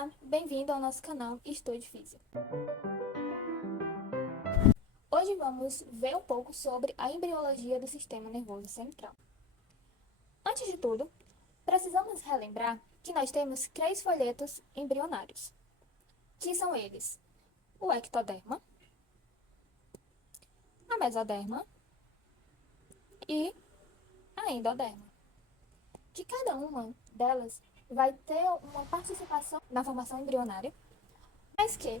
Olá, bem-vindo ao nosso canal Estude Física. Hoje vamos ver um pouco sobre a embriologia do sistema nervoso central. Antes de tudo, precisamos relembrar que nós temos 3 folhetos embrionários, que são eles: o ectoderma, a mesoderma e a endoderma. Que cada uma delas vai ter uma participação na formação embrionária, mas que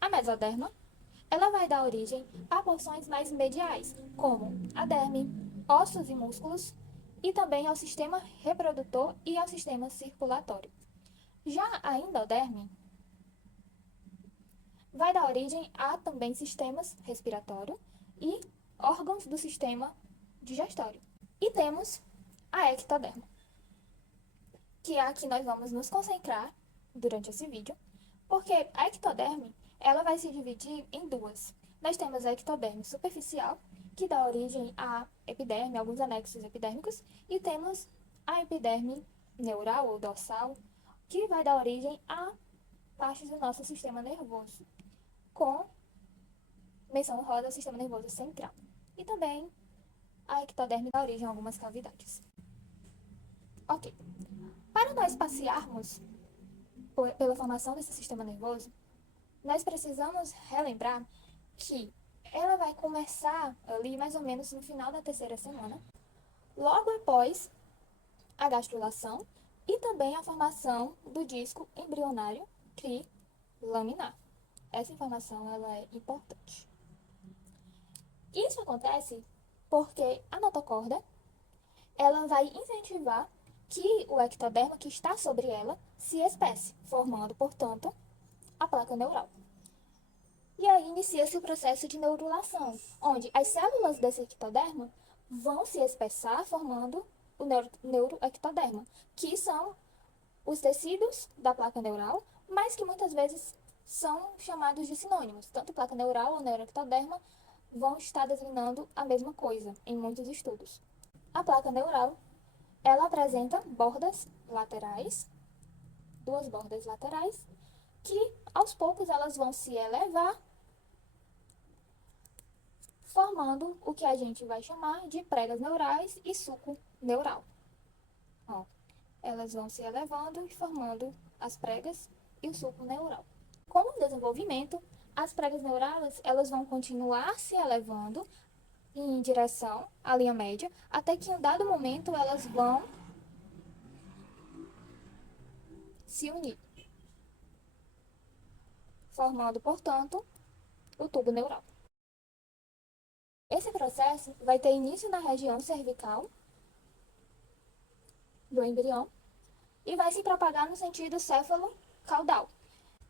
a mesoderma ela vai dar origem a porções mais mediais, como a derme, ossos e músculos, e também ao sistema reprodutor e ao sistema circulatório. Já a endoderme vai dar origem a também sistemas respiratório e órgãos do sistema digestório. E temos a ectoderma, que é a que nós vamos nos concentrar durante esse vídeo, porque a ectoderme ela vai se dividir em duas. Nós temos a ectoderme superficial, que dá origem à epiderme, alguns anexos epidérmicos, e temos a epiderme neural ou dorsal, que vai dar origem a partes do nosso sistema nervoso, com menção rosa ao sistema nervoso central. E também a ectoderme dá origem a algumas cavidades. Ok. Para nós passearmos pela formação desse sistema nervoso, nós precisamos relembrar que ela vai começar ali mais ou menos no final da 3ª semana, logo após a gastrulação e também a formação do disco embrionário trilaminar. Essa informação ela é importante. Isso acontece porque a notocorda ela vai incentivar que o ectoderma que está sobre ela se espesse, formando, portanto, a placa neural. E aí inicia-se o processo de neurulação, onde as células desse ectoderma vão se espessar, formando o neuroectoderma, que são os tecidos da placa neural, mas que muitas vezes são chamados de sinônimos. Tanto placa neural ou neuroectoderma vão estar designando a mesma coisa em muitos estudos. A placa neural, ela apresenta bordas laterais, 2 bordas laterais, que aos poucos elas vão se elevar, formando o que a gente vai chamar de pregas neurais e suco neural. Ó, elas vão se elevando e formando as pregas e o suco neural. Com o desenvolvimento, as pregas neurais elas vão continuar se elevando em direção à linha média, até que em um dado momento elas vão se unir, formando, portanto, o tubo neural. Esse processo vai ter início na região cervical do embrião e vai se propagar no sentido céfalo-caudal.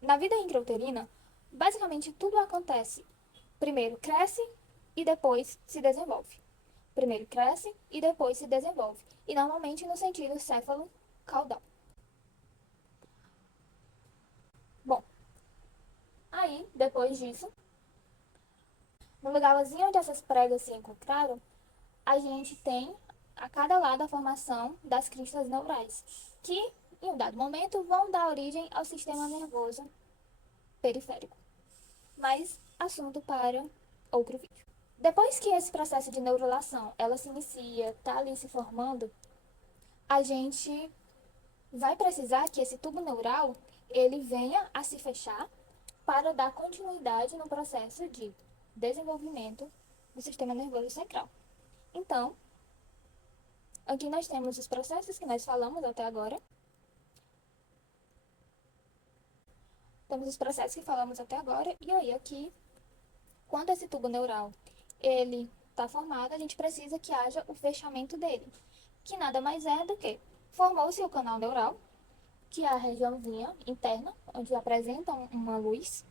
Na vida intrauterina, basicamente tudo acontece. Primeiro cresce e depois se desenvolve. Primeiro cresce e depois se desenvolve. E normalmente no sentido céfalo-caudal. Bom, aí, depois disso, no lugarzinho onde essas pregas se encontraram, a gente tem a cada lado a formação das cristas neurais, que em um dado momento vão dar origem ao sistema nervoso periférico. Mas assunto para outro vídeo. Depois que esse processo de neurulação ela se inicia, está ali se formando, a gente vai precisar que esse tubo neural ele venha a se fechar para dar continuidade no processo de desenvolvimento do sistema nervoso central. Então, aqui nós temos os processos que nós falamos até agora. Temos os processos que falamos até agora, e aí aqui, quando esse tubo neural ele está formado, a gente precisa que haja o fechamento dele, que nada mais é do que formou-se o canal neural, que é a regiãozinha interna, onde apresenta uma luz,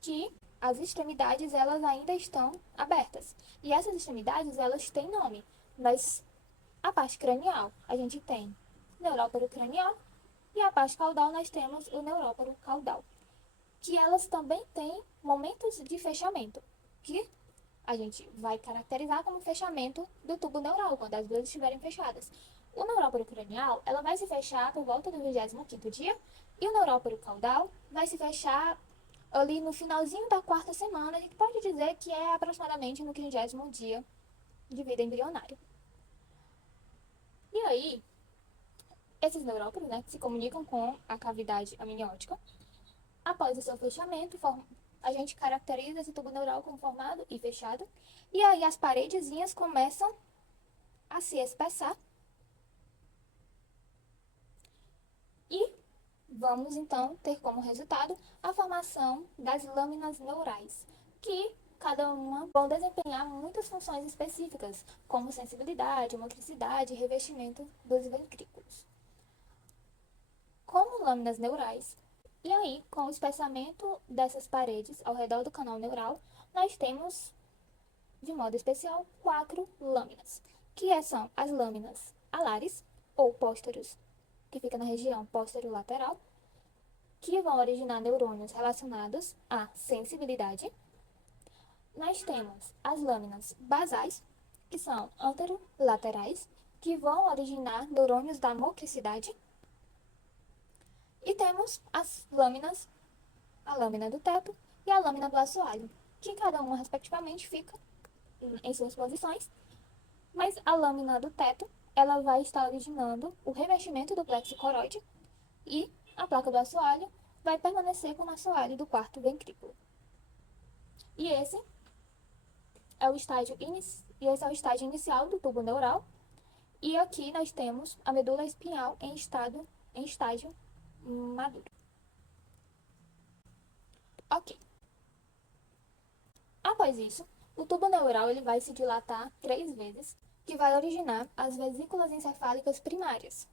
que as extremidades elas ainda estão abertas. E essas extremidades elas têm nome, mas a parte cranial a gente tem neuróparo cranial e a parte caudal nós temos o neuróparo caudal, que elas também têm momentos de fechamento, que a gente vai caracterizar como fechamento do tubo neural, quando as duas estiverem fechadas. O neuróporo cranial, ela vai se fechar por volta do 25º dia e o neuróporo caudal vai se fechar ali no finalzinho da quarta semana. A gente pode dizer que é aproximadamente no 50º dia de vida embrionária. E aí, esses neuróporos, né, se comunicam com a cavidade amniótica. Após o seu fechamento, a gente caracteriza esse tubo neural como formado e fechado. E aí as paredezinhas começam a se espessar. E vamos então ter como resultado a formação das lâminas neurais, que cada uma vão desempenhar muitas funções específicas, como sensibilidade, motricidade e revestimento dos ventrículos. Como lâminas neurais, e aí, com o espessamento dessas paredes ao redor do canal neural, nós temos, de modo especial, 4 lâminas, que são as lâminas alares, ou pósteros, que fica na região póstero-lateral, que vão originar neurônios relacionados à sensibilidade. Nós temos as lâminas basais, que são anterolaterais, que vão originar neurônios da motricidade. E temos as lâminas, a lâmina do teto e a lâmina do assoalho, que cada uma, respectivamente, fica em suas posições, mas a lâmina do teto, ela vai estar originando o revestimento do plexo coroide e a placa do assoalho vai permanecer como assoalho do quarto ventrículo. E esse é o estágio inicial do tubo neural. E aqui nós temos a medula espinhal em estágio maduro. Ok. Após isso, o tubo neural ele vai se dilatar 3 vezes, que vai originar as vesículas encefálicas primárias,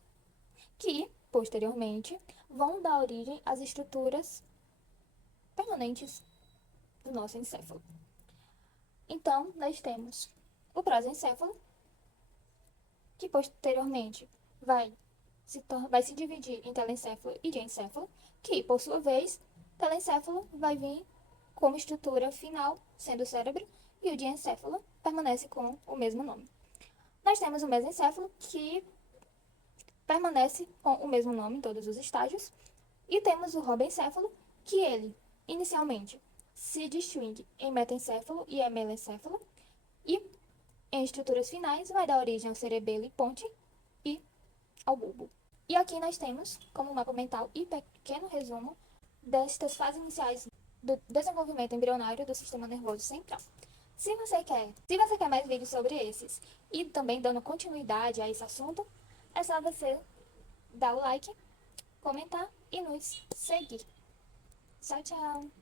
que, posteriormente, vão dar origem às estruturas permanentes do nosso encéfalo. Então, nós temos o prosencéfalo, que posteriormente vai se dividir em telencéfalo e diencéfalo, que, por sua vez, telencéfalo vai vir como estrutura final, sendo o cérebro, e o diencéfalo permanece com o mesmo nome. Nós temos o mesencéfalo, que permanece com o mesmo nome em todos os estágios, e temos o robencéfalo, que ele, inicialmente, se distingue em metencéfalo e hemelencéfalo, e em estruturas finais vai dar origem ao cerebelo e ponte e ao bulbo. E aqui nós temos, como mapa mental e pequeno resumo, destas fases iniciais do desenvolvimento embrionário do sistema nervoso central. Se você quer mais vídeos sobre esses e também dando continuidade a esse assunto, é só você dar o like, comentar e nos seguir. Tchau, tchau!